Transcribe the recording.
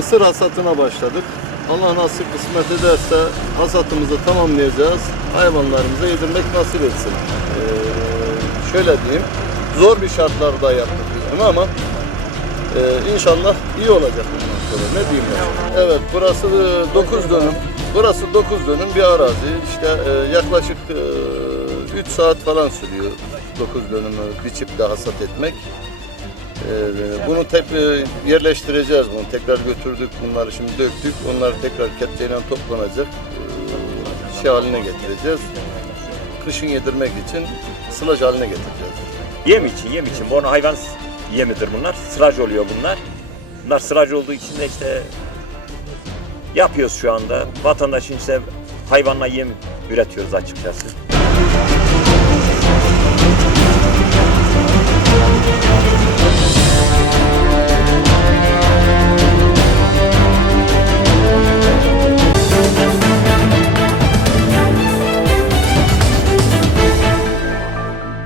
mısır hasatına başladık. Allah nasip kısmet ederse hasatımızı tamamlayacağız. Hayvanlarımıza yedirmek nasip etsin. Ee, şöyle diyeyim, zor bir şartlarda yaptık biz bunu ama e, inşallah iyi olacak bundan sonra. Ne diyeyim ben? Evet, burası 9 dönüm. Burası 9 dönüm bir arazi. İşte e, yaklaşık 3 saat falan sürüyor 9 dönümü biçip de hasat etmek. Bunu tek e, yerleştireceğiz bunu. Tekrar götürdük bunları şimdi döktük. Onları tekrar kepçeyle toplanacak. Ee, Şey haline getireceğiz. Kışın yedirmek için sılaj haline getireceğiz. Yem için, yem için. Bu hayvan yemidir bunlar. Sıraj oluyor bunlar. Bunlar sıraj olduğu için de işte yapıyoruz şu anda. Vatandaşın işte hayvanla yem üretiyoruz açıkçası.